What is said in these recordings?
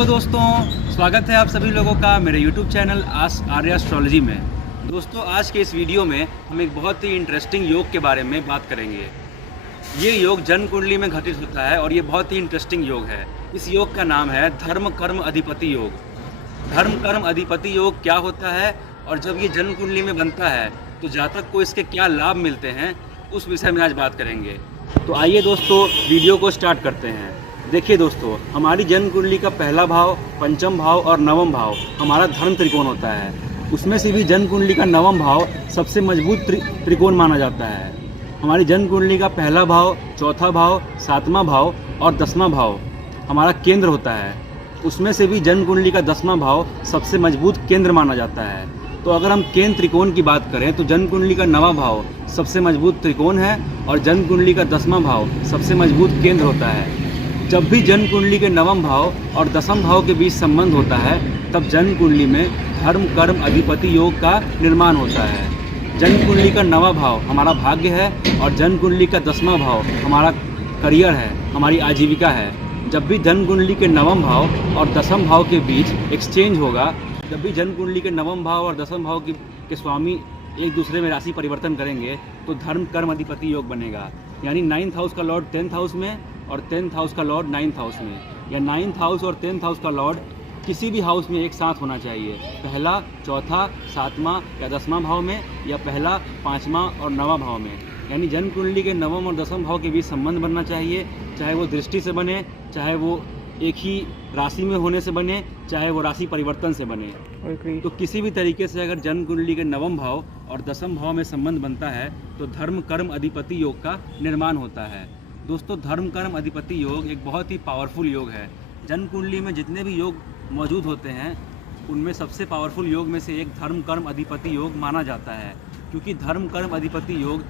Hello दोस्तों, स्वागत है आप सभी लोगों का मेरे YouTube channel ask Arya astrology में। दोस्तों, आज के इस वीडियो में हम एक बहुत ही इंटरेस्टिंग योग के बारे में बात करेंगे। ये योग जन्म कुंडली में घटित होता है और ये बहुत ही इंटरेस्टिंग योग है। इस योग का नाम है धर्म कर्म अधिपति योग। धर्म कर्म अधिपति योग क्या होता है और जब ये जन्म कुंडली में बनता है तो जातक को इसके क्या लाभ मिलते हैं, उस विषय में आज बात करेंगे। तो आइए दोस्तों, वीडियो को स्टार्ट करते हैं। देखिए दोस्तों, हमारी जन्म कुंडली का पहला भाव, पंचम भाव और नवम भाव हमारा धर्म त्रिकोण होता है। उसमें से भी जन्म कुंडली का नवम भाव सबसे मजबूत त्रिकोण माना जाता है। हमारी जन्म कुंडली का पहला भाव, चौथा भाव, सातवां भाव और 10वां भाव हमारा केंद्र होता है। उसमें से भी जन्म कुंडली का 10वां भाव सबसे मजबूत केंद्र माना जाता है। तो अगर हम केंद्र त्रिकोण की बात करें तो जन्म कुंडली का 9वां भाव सबसे मजबूत त्रिकोण है और जन्म कुंडली का 10वां भाव सबसे मजबूत केंद्र होता है। जब भी जन्म कुंडली के 9वें भाव और 10वें भाव के बीच संबंध होता है, तब जन्म कुंडली में धर्म कर्म अधिपति योग का निर्माण होता है। जन्म कुंडली का 9वां भाव हमारा भाग्य है और जन्म कुंडली का 10वां भाव हमारा करियर है, हमारी आजीविका है। जब भी जन्म कुंडली के 9वें भाव और 10वें भाव के बीच एक्सचेंज होगा, जब भी जन्म कुंडली के 9वें भाव और 10वें भाव के स्वामी एक दूसरे में राशि परिवर्तन करेंगे तो धर्म कर्म अधिपति योग बनेगा। यानी 9th हाउस का लॉर्ड 10th हाउस में और 10th हाउस का लॉर्ड 9th हाउस में, या 9th हाउस और 10th हाउस का लॉर्ड किसी भी हाउस में एक साथ होना चाहिए। पहला, चौथा, 7वां या 10वां भाव में, या पहला, 5वां और 9वां भाव में। यानी जन्म कुंडली के 9वें और 10वें भाव के बीच संबंध बनना चाहिए, चाहे वो दृष्टि से बने, चाहे वो एक ही राशि में होने से बने, चाहे वो राशि परिवर्तन से बने। तो किसी भी तरीके से अगर जन्म कुंडली के 9वें भाव और 10वें भाव में संबंध बनता है तो धर्म कर्म अधिपति योग का निर्माण होता है। दोस्तों, धर्म कर्म अधिपति योग एक बहुत ही पावरफुल योग है। जन्म कुंडली में जितने भी योग मौजूद होते हैं उनमें सबसे पावरफुल योग में से एक धर्म कर्म अधिपति योग माना जाता है, क्योंकि धर्म कर्म अधिपति योग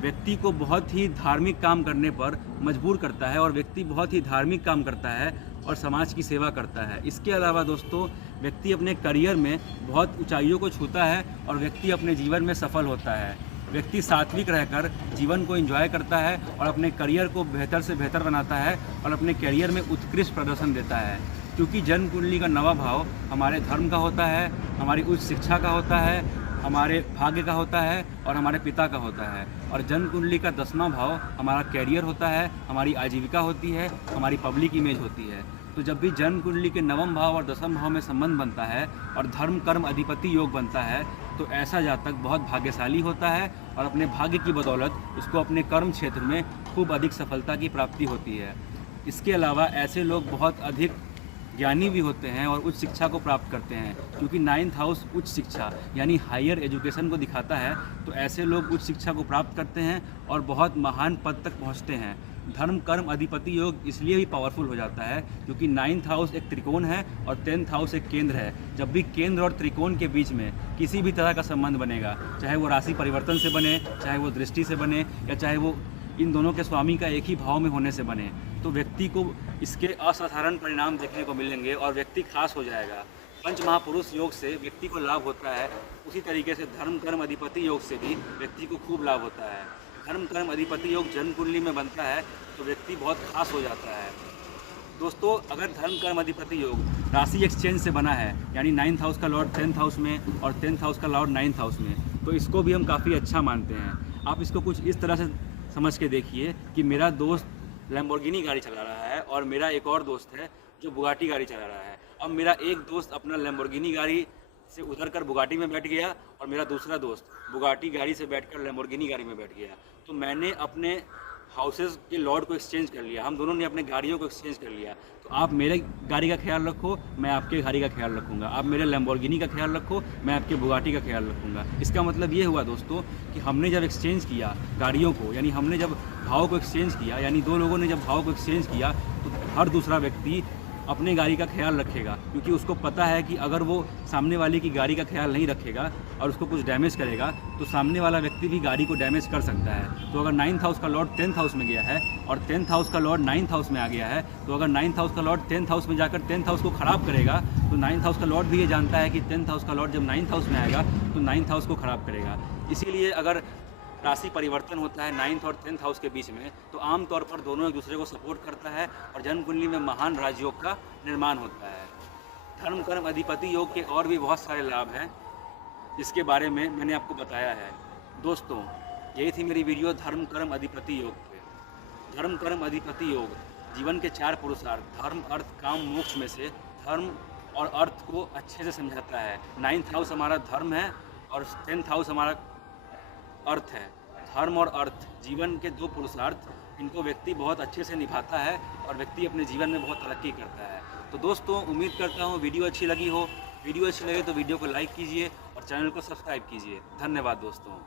व्यक्ति को बहुत ही धार्मिक काम करने पर मजबूर करता है और व्यक्ति बहुत ही धार्मिक काम करता है और समाज की सेवा करता है। इसके अलावा दोस्तों, व्यक्ति अपने करियर में बहुत ऊंचाइयों को छूता है और व्यक्ति अपने जीवन में सफल होता है। व्यक्ति सात्विक रहकर जीवन को एंजॉय करता है और अपने करियर को बेहतर से बेहतर बनाता है और अपने करियर में उत्कृष्ट प्रदर्शन देता है। क्योंकि जन्म कुंडली का 9वां भाव हमारे धर्म का होता है, हमारी उच्च शिक्षा का होता है, हमारे भाग्य का होता है और हमारे पिता का होता है। और जन्म कुंडली का 10वां भाव हमारा कैरियर होता है, हमारी आजीविका होती है, हमारी पब्लिक इमेज होती है। तो जब भी जन्म कुंडली के 9वें भाव और 10वें भाव में संबंध बनता है और धर्म कर्म अधिपति योग बनता है तो ऐसा जातक बहुत भाग्यशाली होता है और अपने भाग्य की बदौलत उसको अपने कर्म क्षेत्र में खूब अधिक सफलता की प्राप्ति होती है। इसके अलावा ऐसे लोग बहुत अधिक ज्ञानी भी होते हैं और उच्च शिक्षा को प्राप्त करते हैं, क्योंकि 9th हाउस उच्च शिक्षा यानी हायर एजुकेशन को दिखाता है। तो ऐसे लोग उच्च शिक्षा को प्राप्त करते हैं और बहुत महान पद तक पहुंचते हैं। धर्म कर्म अधिपति योग इसलिए भी पावरफुल हो जाता है क्योंकि 9th हाउस एक त्रिकोण है और 10th हाउस एक केंद्र है। जब भी केंद्र और त्रिकोण के बीच में किसी भी तरह का संबंध बनेगा, चाहे वो राशि परिवर्तन से बने, चाहे वो दृष्टि से बने, या चाहे वो इन दोनों के स्वामी का एक ही भाव में होने से बने, तो व्यक्ति को इसके असाधारण परिणाम देखने को मिलेंगे और व्यक्ति खास हो जाएगा। पंच महापुरुष योग से व्यक्ति को लाभ होता है, उसी तरीके से धर्म कर्म अधिपति योग से भी व्यक्ति को खूब लाभ होता है। धर्म कर्म अधिपति योग जन्म कुंडली में बनता है तो व्यक्ति बहुत खास हो जाता है। दोस्तों, अगर धर्म कर्म अधिपति योग राशि एक्सचेंज से बना है, यानी 9th हाउस का लॉर्ड 10th हाउस में और 10th हाउस का लॉर्ड 9th हाउस में, तो इसको भी हम काफ़ी अच्छा मानते हैं। आप इसको कुछ इस तरह से समझ के देखिए कि मेरा दोस्त लैम्बोर्गिनी गाड़ी चला रहा है और मेरा एक और दोस्त है जो बुगाटी गाड़ी चला रहा है। अब मेरा एक दोस्त अपना लैम्बोर्गिनी गाड़ी से उतर कर बुगाटी में बैठ गया और मेरा दूसरा दोस्त बुगाटी गाड़ी से बैठकर लैम्बोर्गिनी गाड़ी में बैठ गया। तो मैंने अपने हाउसेस के लॉर्ड को एक्सचेंज कर लिया, हम दोनों ने अपने गाड़ियों को एक्सचेंज कर लिया। तो आप मेरे गाड़ी का ख्याल रखो, मैं आपके गाड़ी का ख्याल रखूँगा। आप मेरे लैम्बोर्गिनी का ख्याल रखो, मैं आपके बुगाटी का ख्याल रखूँगा। इसका मतलब ये हुआ दोस्तों कि हमने जब एक्सचेंज किया गाड़ियों को, यानी हमने जब भाव को एक्सचेंज किया, यानी दो लोगों ने जब भाव को एक्सचेंज किया, तो हर दूसरा व्यक्ति अपने गाड़ी का ख्याल रखेगा, क्योंकि उसको पता है कि अगर वो सामने वाले की गाड़ी का ख्याल नहीं रखेगा और उसको कुछ डैमेज करेगा तो सामने वाला व्यक्ति भी गाड़ी को डैमेज कर सकता है। तो अगर 9th हाउस का लॉर्ड 10th हाउस में गया है और 10th हाउस का लॉर्ड 9th हाउस में आ गया है, तो अगर 9th हाउस का लॉर्ड 10th हाउस में जाकर 10th हाउस को ख़राब करेगा तो 9th हाउस का लॉर्ड भी ये जानता है कि 10th हाउस का लॉर्ड जब 9th हाउस में आएगा तो 9th हाउस को ख़राब करेगा। इसीलिए अगर राशि परिवर्तन होता है 9th और 10th हाउस के बीच में, तो आमतौर पर दोनों एक दूसरे को सपोर्ट करता है और जन्म कुंडली में महान राजयोग का निर्माण होता है। धर्म कर्म अधिपति योग के और भी बहुत सारे लाभ हैं, जिसके बारे में मैंने आपको बताया है। दोस्तों, यही थी मेरी वीडियो धर्म कर्म अधिपति योग पे। धर्म कर्म अधिपति योग जीवन के 4 पुरुषार्थ धर्म अर्थ काम मोक्ष में से धर्म और अर्थ को अच्छे से समझाता है। 9th हाउस हमारा धर्म है और 10th हाउस हमारा अर्थ है। धर्म और अर्थ जीवन के 2 पुरुषार्थ, इनको व्यक्ति बहुत अच्छे से निभाता है और व्यक्ति अपने जीवन में बहुत तरक्की करता है। तो दोस्तों, उम्मीद करता हूँ वीडियो अच्छी लगी हो। वीडियो अच्छी लगे तो वीडियो को लाइक कीजिए और चैनल को सब्सक्राइब कीजिए। धन्यवाद दोस्तों।